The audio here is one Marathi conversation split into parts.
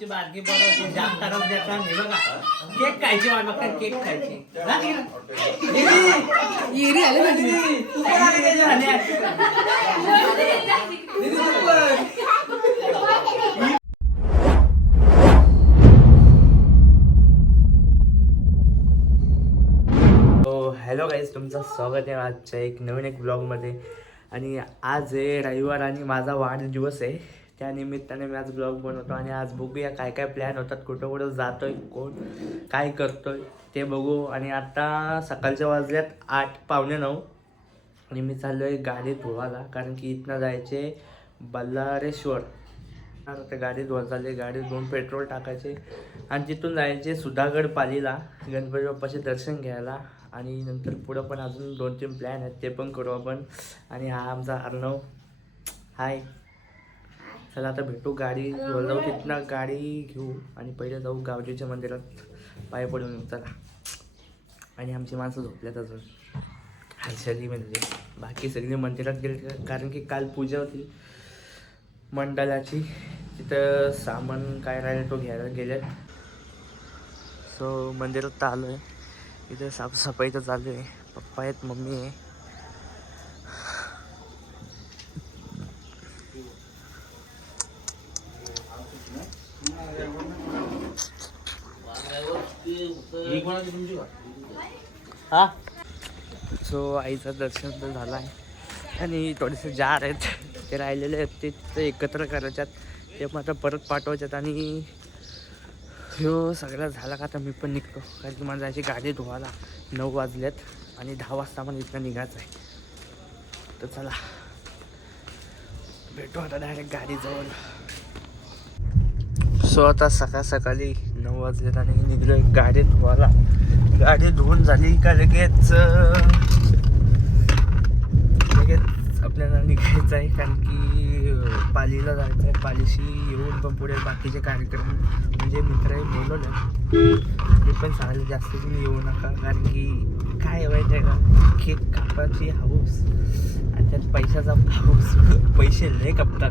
जाम कडक देतात. हे बघा, केक खायची वाट बघतात केक खायची जा तिकडं. येरी आले ना दीदी, तू पण आली का जेवायला? दीदी, तू पण. हॅलो गाईज तुमचं स्वागत आहे आजच्या एक नवीन एक ब्लॉगमध्ये आणि आज आहे रविवार आणि माझा वाढदिवस आहे त्या निमित्ताने मी आज ब्लॉग बनवतो आणि आज बघूया काय काय प्लॅन होतात कुठं कुठं जातोय कोण काय करतोय ते बघू. आणि आता सकाळच्या वाजल्यात आठ पावणे नऊ आणि मी चाललो आहे गाडी धुवायला कारण की इथनं जायचे बल्लारेश्वर. आता गाडी धुवा चालली गाडी धुवून पेट्रोल टाकायचे. आणि तिथून जायचे सुधागड पालीला गणपती बाप्पाचे दर्शन घ्यायला. आणि नंतर पुढं पण अजून दोन तीन प्लॅन आहेत ते पण करू आपण. आणि हा आमचा अर्णव. हाय चला आता भेटू गाडी. जाऊ तिथनं गाडी घेऊ आणि पहिले जाऊ गावजीच्या मंदिरात. पाय पडून येऊ चला. आणि आमची माणसं झोपल्यात अजून. हर्षदी म्हणजे. बाकी सगळी मंदिरात गेले. कारण की काल पूजा होती. मंडळाची. तिथं सामान काय राहिलं तो घ्यायला गेलेत. सो मंदिरात तर आलो आहे इथं साफसफाई तर चालू आहे. पप्पा आहेत मम्मी आहे. ही? हा? सो आईचं दर्शन तर झालं आहे. आणि थोडेसे जार आहेत. ते राहिलेले आहेत. ते तिथं एकत्र करायच्यात. ते पण आता परत पाठवायच्यात. आणि ह्यो सगळं झाला का आता मी पण निघतो. कारण की मला जायची गाडी धुवायला नऊ वाजल्यात आणि दहा वाजता पण इथनं निघायचं आहे. तर चला. भेटू आता डायरेक्ट गाडीजवळ. सो आता सकाळ सकाळी नऊ वाजलेत आणि निघलो गाडी धुवायला गाडी धुवून झाली का लगेच? लगेच आपल्याला निघायचं आहे कारण की पालीला जायचं आहे पालीशी येऊन पण पुढे बाकीचे कार्यक्रम म्हणजे मित्रांनी बोलवलं. ते पण सांगितलं जास्त तुम्ही येऊ नका. कारण की काय माहिती आहे का? केक कापायची हाऊस आणि त्यात पैशाचा हाऊस पैसे लय कापतात.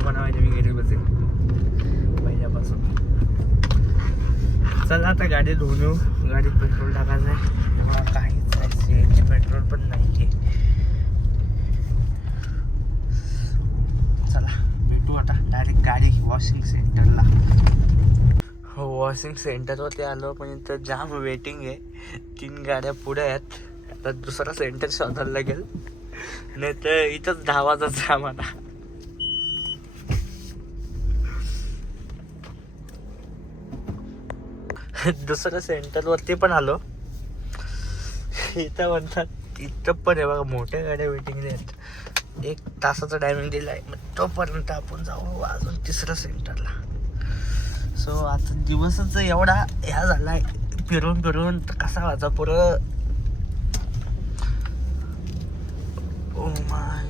तुम्हाला माहिती आहे, मी गरीबच आहे पहिल्यापासून. चला आता गाडी धुवून येऊ. गाडीत पेट्रोल टाकायचं आहे. तेव्हा काहीच नाही. सीएनजी पेट्रोल पण नाही आहे चला भेटू आता. डायरेक्ट गाडी वॉशिंग सेंटरला हो वॉशिंग सेंटरवरती आलो पण इथं जाम वेटिंग आहे. तीन गाड्या पुढे आहेत. आता दुसरा सेंटर शोधायला लागेल. नाही तर इथंच दहा वाजायचं आम्हाला दुसरं सेंटरवरती पण आलो. इथं म्हणतात इथं पण आहे बघा मोठ्या गाड्या वेटिंग आहेत. एक तासाचा टायमिंग दिला आहे मग तोपर्यंत आपण जाऊ अजून तिसऱ्या सेंटरला. सो आता दिवसच एवढा ह्या झाला आहे फिरून फिरून तर कसा वाचा पुरं? Oh ओ माय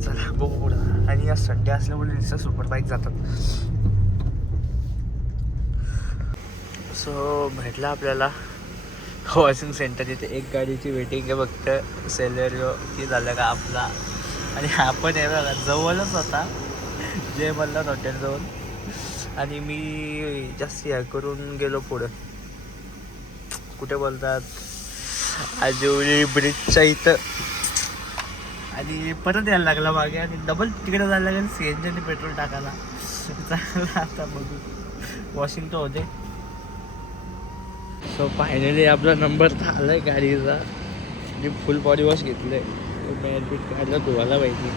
चला बघू पुढं. आणि या संडे असल्यामुळे नुसतं सुपर बाईक जातात. सो भेटला आपल्याला. वॉशिंग सेंटर इथे एक गाडीची वेटिंग आहे फक्त. सेलेरिओ ती झालं का आपला. आणि आपण हे बघा जवळच होता. जे म्हणलं हॉटेलजवळ आणि मी जास्त हे करून गेलो पुढं. कुठे बोलतात? आजोळी ब्रिजच्या इथं. आणि परत यायला लागला मागे आणि डबल तिकडे जायला लागेल. सी एन जी पेट्रोल टाकायला. चांगला आता बघू. वॉशिंग तो होते. सो फायनली आपला नंबर तर आला आहे गाडीचा मी फुल बॉडी वॉश घेतलं आहे गाडीला धुवायला पाहिजे.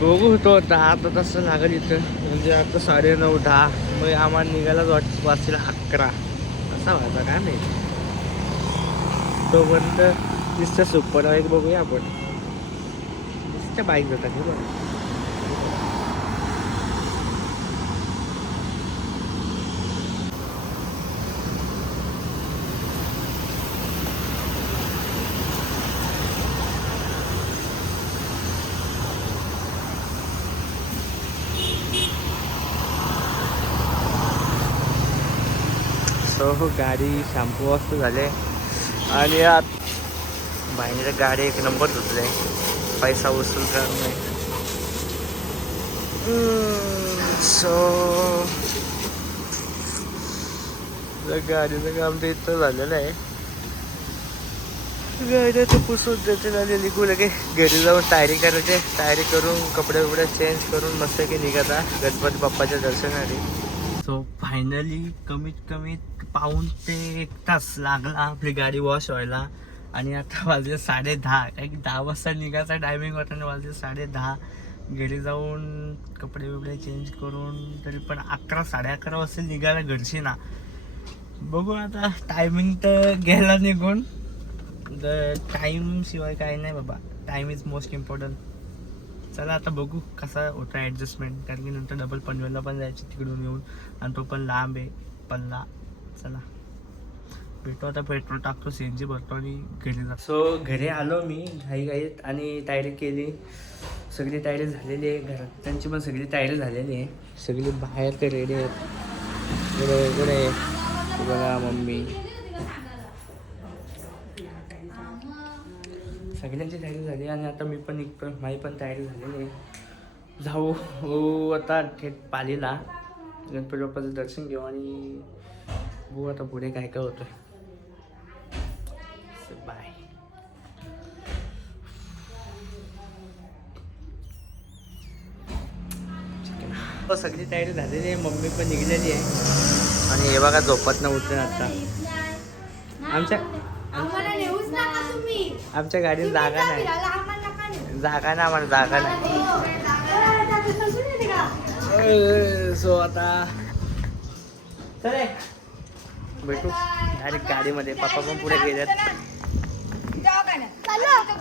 बघू होतो दहा आता तसं लागेल इथं. म्हणजे आता साडे नऊ दहा. मग आम्हाला निघायलाच वाट वाचेल अकरा. असा व्हायचा काय नाही? तोपर्यंत नुसतं सुपर बाईक बघूया आपण. नुसत्या बाईक जातात हे बघ हो गाडी शॅम्पू वाजता झाले. आणि आत बाहेर गाडी एक नंबर धुतले पैसा वसूल करणे सो गाडीचं काम तर इथं झालेलं आहे. गाड्या तर पुसून देतील आणि निघू लगे घरी जाऊन तयारी करायचे. तयारी करून कपडे वपडे चेंज करून मस्त की निघाता. गणपती बाप्पाच्या दर्शनासाठी. सो फायनली कमीत कमी पाऊन ते एक तास लागला आपली गाडी वॉश व्हायला. आणि आता वाजले साडे दहा एक दहा वाजता निघायचा टायमिंग होता आणि वाजले साडे दहा घरी जाऊन कपडे बिपडे चेंज करून तरी पण अकरा साडे अकरा वाजता निघायला घरची ना. बघू आता टायमिंग तर गेला निघून. टाईम शिवाय काही नाही बाबा. टाईम इज मोस्ट इम्पॉर्टंट चला आता बघू कसा होता ॲडजस्टमेंट कारण की नंतर डबल पनवेलला पण जायची तिकडून येऊन. आणि तो पण लांब आहे पल्ला. चला. भेटू आता पेट्रोल टाकतो सी एन जी भरतो आणि घरी जातो. सो घरी आलो मी घाई घाईत आणि तयारी केली. सगळी तयारी झालेली आहे घरात त्यांची पण सगळी तयारी झालेली आहे. सगळी बाहेर ते रेडी आहेत. इकडे इकडे. बघा मम्मी. सगळ्यांची तयारी झाली आणि आता मी पण निघतो माझी पण तयारी झालेली आहे. जाऊ आता थेट पालीला. गणपती बाप्पाचं दर्शन घेऊ आणि बघू आता पुढे काय काय होतं बाय हो सगळी तयारी झालेली आहे. मम्मी पण निघलेली आहे. आणि हे बघा झोपत न उठून आता. आमच्या आमच्या गाडीत जागा नाही. जागा नाही आम्हाला जागा नाही? सो आता चले भेटू. डायरेक्ट गाडीमध्ये. पप्पा पण पुढे गेल्यात.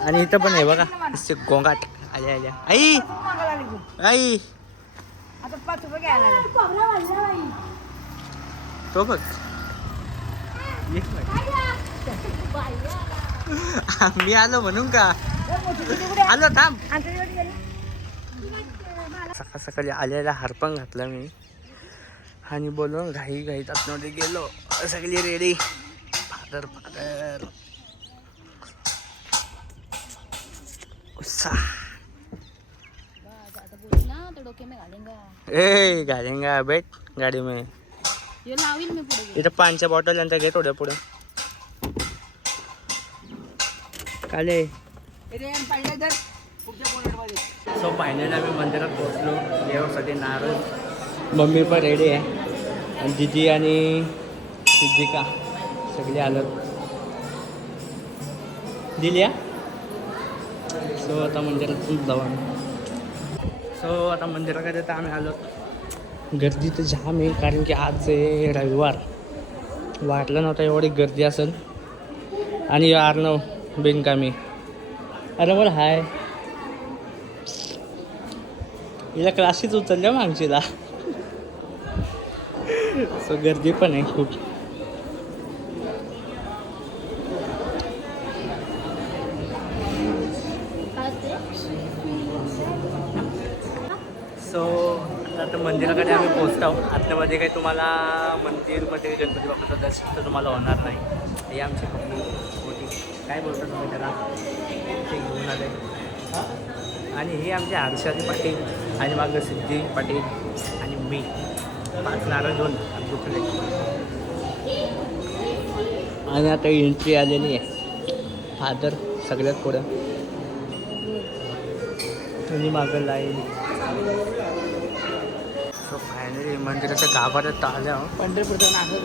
आणि इथं पण आहे बघा नुसते गोंगाट. आल्या आल्या. आई! आई. तो बघ. मी आलो म्हणून का? आलो थांब. सकाळ सकाळी आलेला हारपण घातला मी. आणि बोलून घाई घाईत आतमध्ये गेलो. सगळी रेडी फादर फादर. उत्साह. ए घालेंगा बैठ गाडी मे इथं पानच्या बॉटल यांचा घे थोड्या पुढे. काले. सो फायनल आम्ही मंदिरात पोहोचलो. देवासाठी नारळ मम्मी पण रेडी आहे. आणि जिजी आणि सिद्धिका सगळे आलं. दिल्या? सो आता मंदिरात जाऊ आम्ही. सो आता मंदिराकडे तर आम्ही आलो. गर्दी तर जाम आहे कारण की आज आहे रविवार. वाटलं नव्हतं एवढी गर्दी असेल. आणि आर्नव बिनकामी. अरे बोल हाय. हिला क्लासेस उचलल्या मग आमचीला सो गर्दी पण आहे खूप. सो आता मंदिराकडे आम्ही पोहोचत आहोत. आतल्यामध्ये काही तुम्हाला मंदिरमध्ये गणपती बाप्पाचं दर्शन तर तुम्हाला होणार नाही. हे आमची कंपनी मोठी काय बोलता तुम्ही त्याला? ते घेऊन आले. आणि हे आमचे हर्षादी पाटील आणि मागं सिद्धी पाटील आणि मी. पाच नारळ दोन आणि आता एंट्री आलेली आहे. फादर सगळ्यात पुढं. आणि मागं लाईन. सो फायनली मंदिराच्या गाभाऱ्यात आल्या पंढरपूरचा आहे.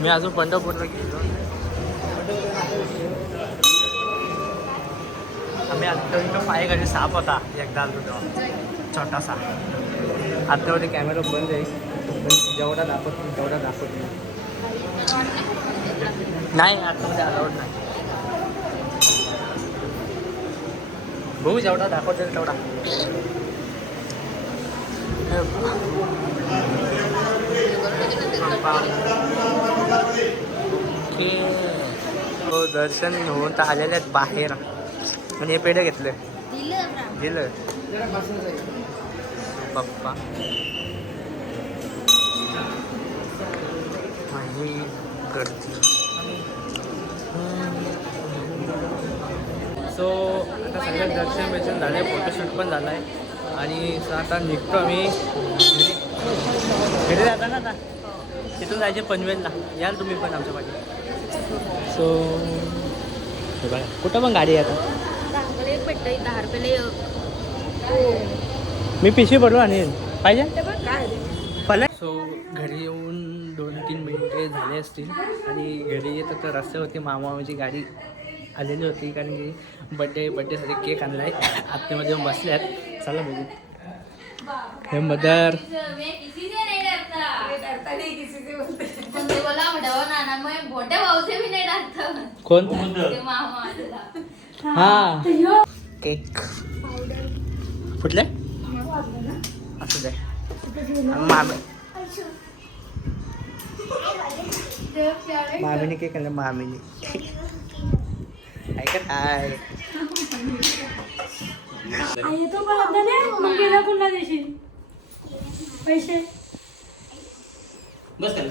मी अजून पंढरपूरला गेलो आम्ही आता इथं पाय घरी साप होता एकदा आलो तेव्हा छोटासा. आतमध्ये कॅमेरा बंद आहे. पण जेवढा दाखवत नाही तेवढा दाखवत नाही. नाही आतमध्ये अलाउड नाही. भाऊ जेवढा दाखवत तेवढा. हो दर्शन होऊन तर आलेले आहेत बाहेर. आणि हे पेढे घेतले. दिलं. पप्पा. आणि गर्दी. सो आता सगळं दर्शन बिर्शन झालं आहे फोटोशूट पण झालं आहे आणि आता निघतो आम्ही घरी जाता ना आता? तिथून जायचे पनवेलला. याल तुम्ही पण आमच्या पाठी. सो बघा कुठं पण गाडी आहे आता? दहा रुपयाला मी पिशवी भरू आणि पाहिजे? पला सो घरी येऊन दोन तीन मिनिटे झाले असतील. आणि घरी येत तर रस्त्यावरती मामाची गाडी आलेली होती कारण की बड्डे बड्डेसाठी केक आणला आहे आत्तेमध्ये येऊन बसले आहेत चला बघू. हे मदर. कोण? ते मामा हा. केक फुटले असू दे. मामी. मामीने केक आणलं मामीने. ऐकत आई येतो मग गेला पुन्हा देशील. पैसे. बस आता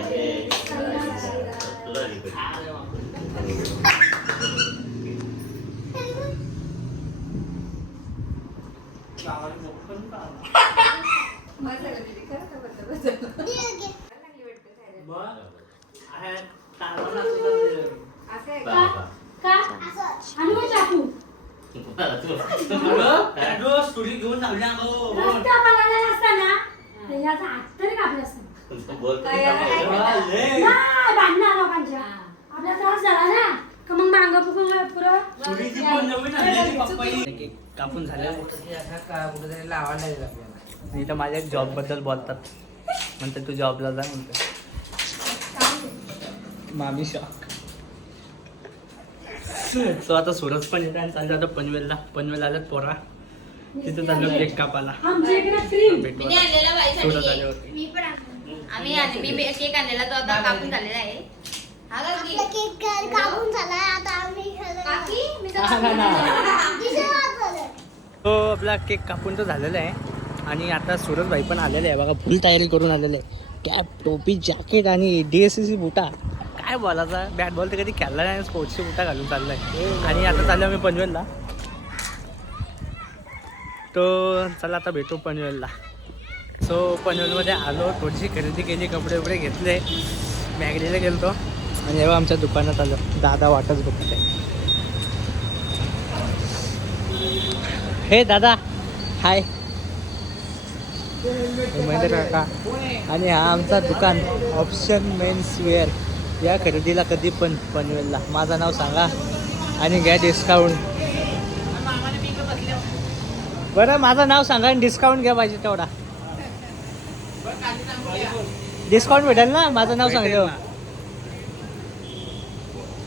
मी तर जी तर. सत्याऐंशी मस्त आहे आमची व्हिडिओ. का आणि मग चाकू स्टुडिओ घेऊन लावल्या गो रस्ता बघायला असताना तर याचा हात तरी कापला असता नाही बांधणार लोकांच्या आपला त्रास झाला ना का मग मांग पुरं केक कापून झाल्या कुठेतरी लावायला लागेल आपल्याला इथं माझ्या जॉबबद्दल बोलतात. म्हणतात तू जॉबला जा म्हणतात. मामी शॉक सो आता सुरत पण येते आणि चाललं आता पनवेलला. पनवेल आल्यात पोरा. तिथं चाललो केक सुरत बाईसाठी. आल्यावरती मी पण आम्ही आण- मी बे- केक आणलेला तो आता कापून झालेला आहे. तो आपला केक कापून तर झालेला आहे. आणि आता सूरजभाई पण आलेले आहे. बघा फुल तयारी करून आलेले आहे. कॅप टोपी जॅकेट आणि डी एस सी बुटा. काय बोलायचा? बॅट बॉल तर कधी खेळला नाही स्पोर्ट्सची बुटा घालून चाललाय. आणि आता चाललो आम्ही पनवेलला. तो चला आता भेटू पनवेलला. सो पनवेलमध्ये आलो थोडीशी खरेदी केली कपडे वपडे घेतले. मॅगडीला गेलतो. आणि जेव्हा आमच्या दुकानात आलो. दादा वाटच बघते हे दादा हाय महेंद्र काका. आणि हा आमचा दुकान ऑप्शन मेन्स वेअर या खरेदीला कधी पण पनवेलला. माझं नाव सांगा आणि घ्या डिस्काउंट बरं माझं नाव सांगा आणि डिस्काउंट घ्या पाहिजे तेवढा. डिस्काउंट भेटेल ना? माझं नाव सांगितलं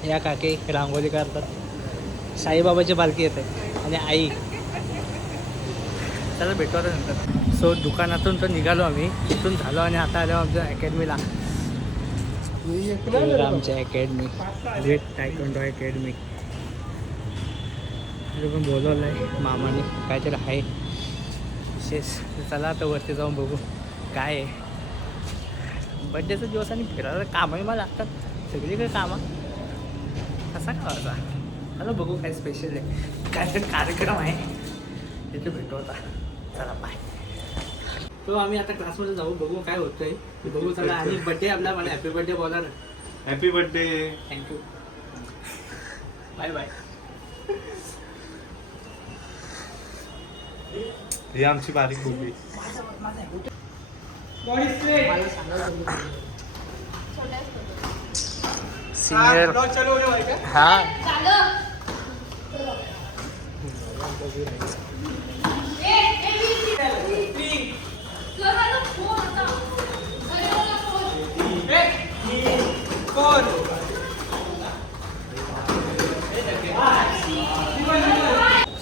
या काकी रांगोळी करतात साईबाबाची पालखी येते. आणि आई. चला भेटू आता नंतर. सो दुकानातून तर निघालो आम्ही. तिथून झालो आणि आता आलो आमच्या अकॅडमीला. आमच्या अकॅडमी. Great टायकोंडो academy. पण बोलवलं आहे मामाने. काहीतरी आहे. विशेष. चला आता वरती जाऊन बघू काय आहे. बड्डेचा दिवस आणि फिरायला कामही मला लागतात. सगळीकडे कामं. कसा करायचा चला बघू काय स्पेशल आहे. काहीतरी कार्यक्रम आहे. तिथे भेटू आता. चला बाय तो आम्ही आता क्लासमध्ये जाऊ बघू काय होतंय. ते बघू चला आणि बड्डे आपला मला हॅपी बड्डे बोला ना happy birthday thank you bye bye ही आमची बारीक मुलगी सिनियर हा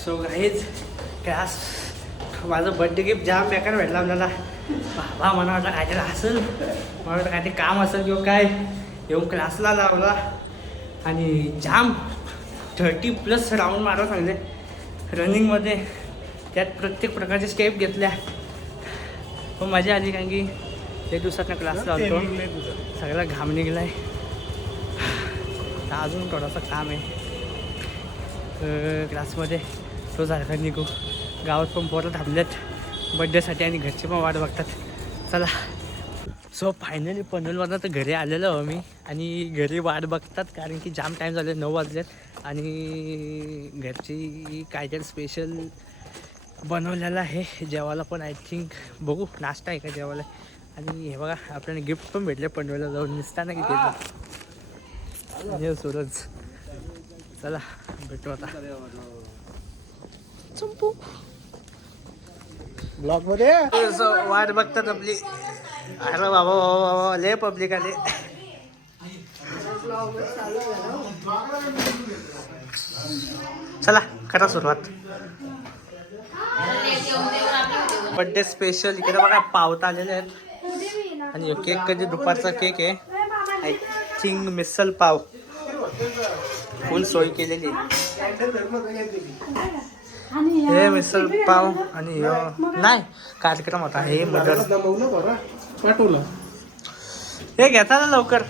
सो गाईज क्लास माझं बड्डे गिफ्ट जाम बेकार भेटला आपल्याला. बाबा मला वाटलं काहीतरी असेल. मला वाटलं काहीतरी काम असेल किंवा काय. येऊन क्लासला लावला. आणि जाम थर्टी प्लस राऊंड मारा सांगले रनिंगमध्ये त्यात प्रत्येक प्रकारचे स्टेप घेतल्या. पण मजा आली कारण की एक दिवसातनं क्लास लावतो सगळा घाम निघलाय. आता अजून थोडंसं काम आहे. क्लासमध्ये तो झाला निघू गावात पण पोरं थांबल्यात बड्डेसाठी आणि घरचे पण वाट बघतात. चला. सो फायनली पनवेलवरनं तर घरी आलेलो आहो मी. आणि घरी वाट बघतात कारण की जाम टाईम झाले नऊ वाजलेत. आणि घरची काहीतरी स्पेशल बनवलेलं आहे. जेवायला पण आय थिंक बघू. नाश्ता आहे का जेवायला? आणि हे बघा आपल्याला गिफ्ट पण भेटले पनवेलला जाऊन. निसताना किती हे सूरज. चला भेटू आता. चंपू. ब्लॉगमध्ये So, वाट बघतात आपली. अरे बाबा बाबा बाबा लय पब्लिक आले. चला करा सुरुवात. बड्डे स्पेशल इकडे बघा पावता आलेले आहेत. आणि केक कधी? दुपारचा केक आहे. आय मिसल पाव. फुल सोय केलेली. आहे हे मिसल पाव आणि नाही कार्यक्रम होता. हे मदर पाठवलं हे घेता ना लवकर.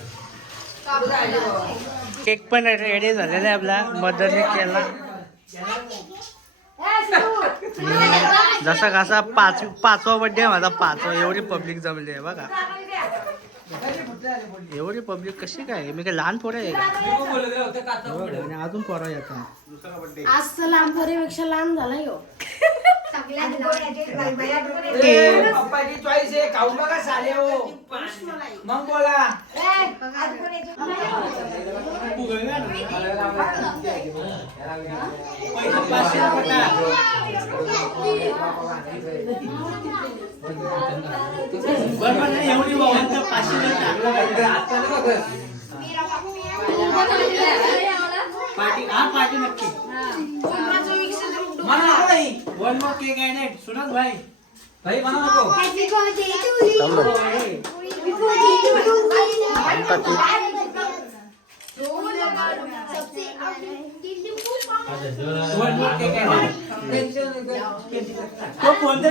केक पण रेडी झालेला आहे आपला. मदरने केला. जसा कसा पाच पाचवा आहे माझा. पाचवा. एवढी पब्लिक जमली आहे बघा. एवढी पब्लिक कशी काय? मी काय लहान पोरं आहे का? आणि अजून पोरं येतात आज तर लहान पोरीपेक्षा लहान झाला यो. पप्पाची चॉईस आहे. खाऊन बघा साले हो. मग बोला पार्टी हा पार्टी नक्की मला नको भाई वन मोर केक आहे सुरज भाई भाई म्हणा नको वन मोर केक आहे तो कोणते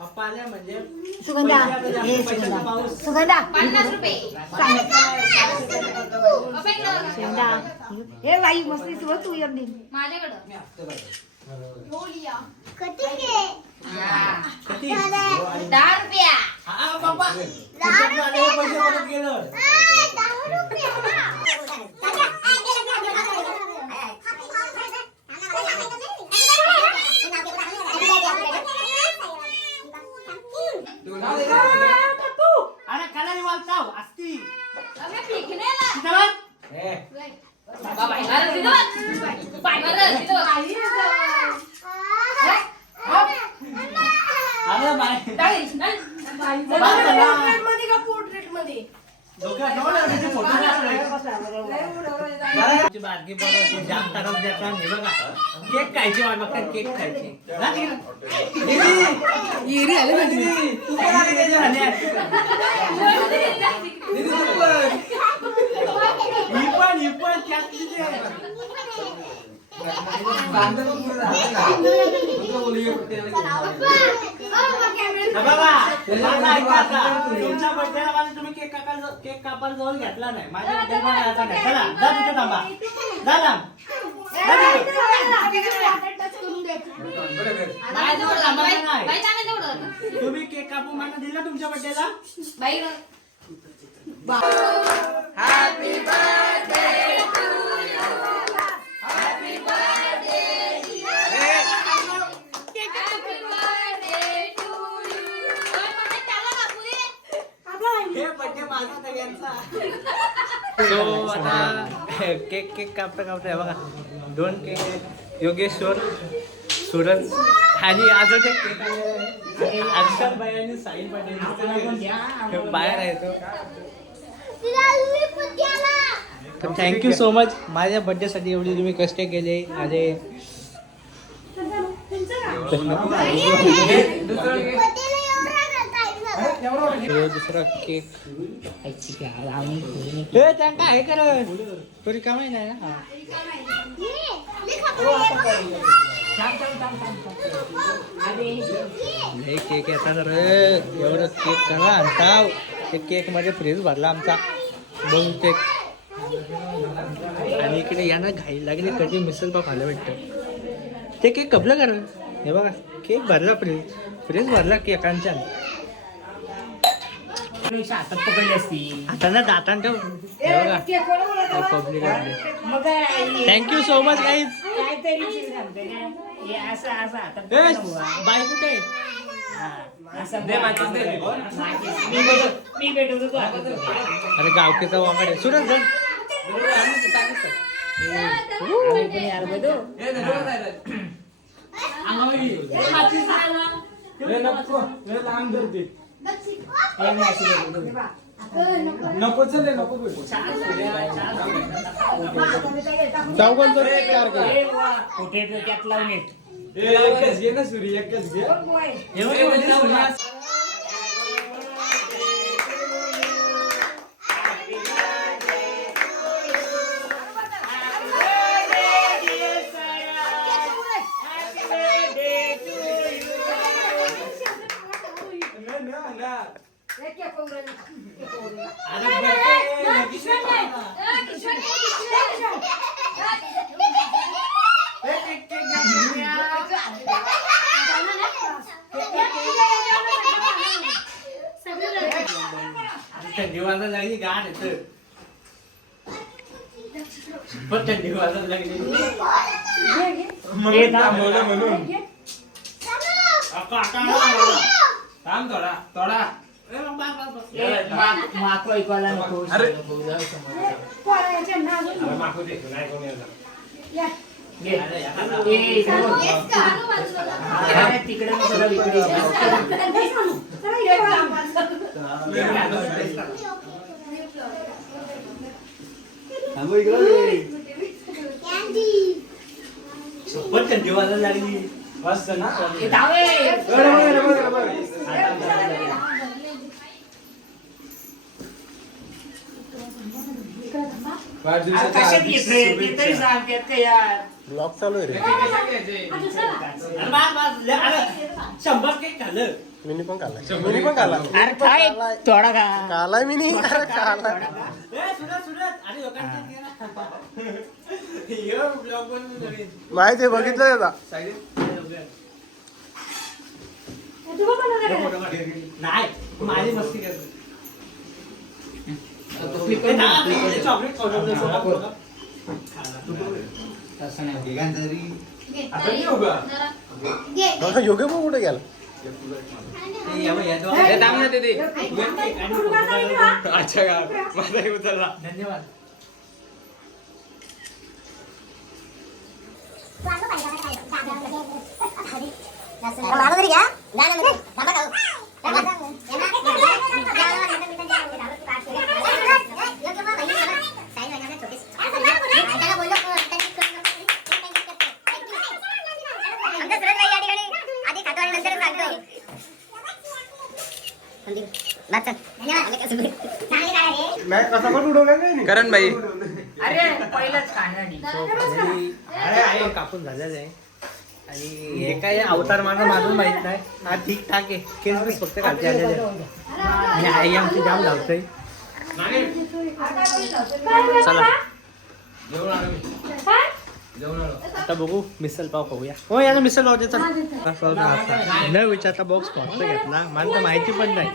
आले म्हणजे सुगंधा पाऊस सुगंधा. पन्नास रुपये. सुगंधा हे बाई मस्ती सुद्धा तू एक दिन माझ्याकडं. किती दहा रुपया. अरे कलारी असती. बाय चला. मध्ये का पोर्ट्रेटमध्ये पोरं ती जाम तरफ देतात, हे बघा. केक खायची वाट बघतात केक खायची जा तिकडं. दीदी, तू पण आली त्याच्या हाण्यात. दीदी तू पण. ही पण ही पण त्यात तुमच्या बर्थडेला तुम्ही केक कापायला केक कापायला जवळ घेतला नाही माझ्या बर्थडे पण यायचा नाही चला जा तिथे थांबा जा लांब. जा तिथे. नाही. तुम्ही केक कापू मला दिला तुमच्या बर्थडेला बाई बर्थडे सो आता केक केक कापता कापता हे बघा. दोन केक योगेश्वर सूरज आणि अजून एक केक. अक्षर बाई आणि साहिल पाटील. बाहेर आहे तो. तर थँक्यू सो मच माझ्या बर्थडेसाठी एवढे तुम्ही कष्ट केले. आणि दुसरा केक त्यांना आहे तरी कमाई नाही ना? हा. केक येतात रे एवढं केक करा आणता ते केकमध्ये फ्रीज भरला आमचा. दोन केक. आणि इकडे या ना घाई लागली कधी मिसल पाव खायला भेटतं ते केक कपलं करा हे बघा केक भरला फ्रीज. फ्रीज भरला केकांच्या हातात पकडली असती. आता ना दातांत ठेव. हे बघा. पब्लिक मग काय? थँक्यू सो मच गाईज काहीतरी ना. हे असं असं हातात कुठे हा. मी तू हातात. अरे गावकीचा वांगड आहे. सुरज धर. आम्ही पण यार बघू. हे मी अशी बघू. नको चल नको ए बुवा, कुठे तो त्यात येत. एकच घे ना सुरी एकच घे एवढे मोठे सुरज. थंडी वाजायला लागली गाण येत पण थंडी वाजायला लागली हे थांब. काम थोडा थोडा माकू ऐकवायला नको. ए, इकडे बघ. अरे, तिकडे. पण थंडी वाजायला लागली मस्त ना ए, थांब, ए. बरं, बरं, बरं, बरं. वाढदिवसाच्या कशात हार्दिक येतोय? ते तरी शुभेच्छा. सांग, त्यात काय यार. अरे बास, बास, ले- अरे, शंभर मिनी पण काला मिनी पण काला अरे काय थोडा का कालाय मिनी. अरे काला ए, सुरज, सुरज. अरे, लोकांना दे ना. यो, vlog बनवून नवीन. माहिती आहे बघितलं का? नाही माझी मस्ती करतो ए, ना, ते चॉकलेट खाऊ नको. तसं नाही आता येऊ का बघा योग्य पण कुठे गेला थांब ना. अच्छा का माझाही उचलला धन्यवाद मला तरी घ्या जा ना मग. थांबा खाऊ. आमचा सुरत राही या ठिकाणी. आधी खातो आणि नंतर सांगतो. संदीप, बाद चल. चांगली काढा रे. नाही कसा पण उडवला नाही करण भाई अरे पहिलंच कापून झालेलं आहे. आणि हे काय अवतार माझा माझं माहीत नाही. हा ठीक ठाक आहे. केस बीस फक्त खालचे आलेले. आणि आई आमची जाम धावतोय. चला. आता बघू मिसल पाव खाऊया. हो याला मिसल पाव दे चल. न विचारता बॉक्स फक्त घेतला. मला तर माहिती पण नाही.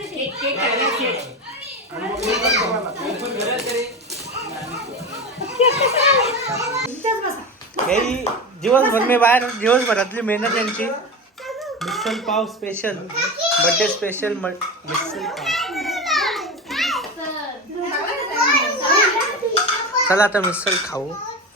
दिवसभर मी बाहेर दिवसभरातली मेहनत यांची. Misal pav special birthday special misal pav. चला आता मिसल खाऊ.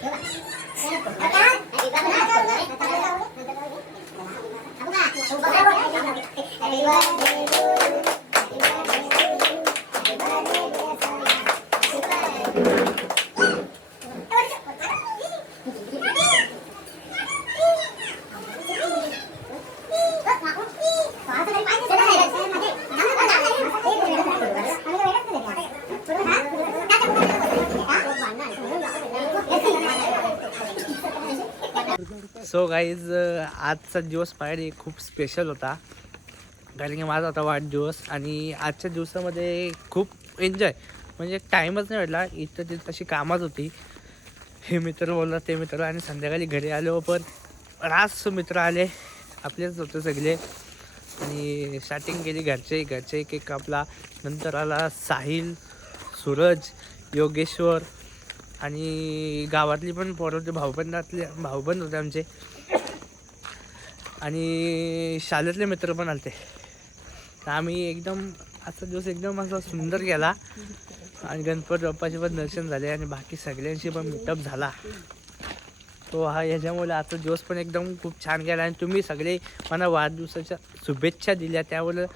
कोण सो गाईज आजचा दिवस माझ्यासाठी खूप स्पेशल होता. कारण की माझा होता वाढदिवस आणि आजच्या दिवसामध्ये खूप एन्जॉय म्हणजे टाईमच नाही भेटला. इथं तिथं तशी कामच होती. हे मित्र बोलला ते मित्र आणि संध्याकाळी घरी आलो. पण रास मित्र आले. आपलेच होते सगळे. आणि स्टार्टिंग केली घरचे. घरचे एक एक कापला नंतर आला साहिल सूरज योगेश्वर आणि गावातली पण पोरं होते. भाऊबंदातले भाऊबंद होते आमचे. आणि शाळेतले मित्र पण आले तर आम्ही एकदम आजचा दिवस एकदम असा सुंदर गेला. आणि गणपती बाप्पाचे पण दर्शन झाले आणि बाकी सगळ्यांशी पण मिटअप झाला. तो हा ह्याच्यामुळे आजचा दिवस पण एकदम खूप छान गेला. आणि तुम्ही सगळे मला वाढदिवसाच्या शुभेच्छा दिल्या. त्यामुळे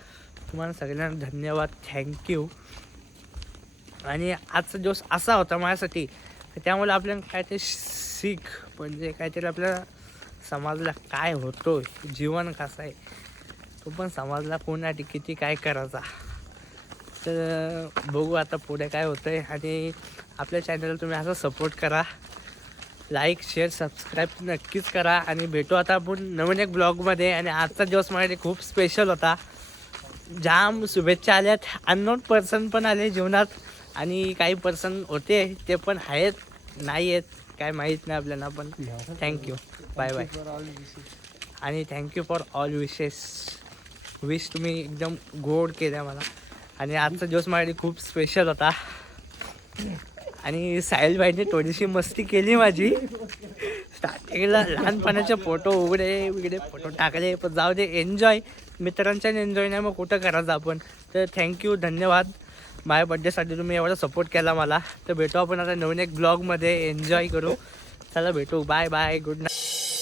तुम्हाला सगळ्यांना धन्यवाद. थँक्यू आणि आजचा दिवस असा होता माझ्यासाठी. त्यामुळे आपल्याला काहीतरी शीख म्हणजे काहीतरी आपल्याला समाजाला काय होतो जीवन कसं आहे? तो पण समाजाला कोणासाठी किती काय करायचा? तर बघू आता पुढे काय होतं आहे आणि आपल्या चॅनलला तुम्ही असं सपोर्ट करा. लाईक शेअर सबस्क्राईब नक्कीच करा. आणि भेटू आता आपण नवीन एक ब्लॉगमध्ये आणि आजचा दिवस माझ्यासाठी खूप स्पेशल होता. जाम शुभेच्छा आल्यात. अननोन पर्सन पण आले जीवनात. आणि काही पर्सन होते ते पण आहेत नाही आहेत काय माहीत नाही आपल्याला पण थँक्यू बाय बाय आणि thank you for all wishes wish तुम्ही एकदम गोड केल्या मला. आणि आजचा दिवस माझ्यासाठी खूप स्पेशल होता. आणि साहिलबाईने थोडीशी मस्ती केली माझी. स्टार्टिंगला लहानपणाचे फोटो उघडे उघडे फोटो टाकले पण जाऊ दे एन्जॉय मित्रांच्या एन्जॉय नाही मग कुठं करायचं आपण? तर थँक्यू धन्यवाद. माझ्या बड्डेसाठी तुम्ही एवढा सपोर्ट केला मला. तर भेटू आपण आता नवीन एक ब्लॉगमध्ये एन्जॉय करू. चला भेटू. Bye bye good night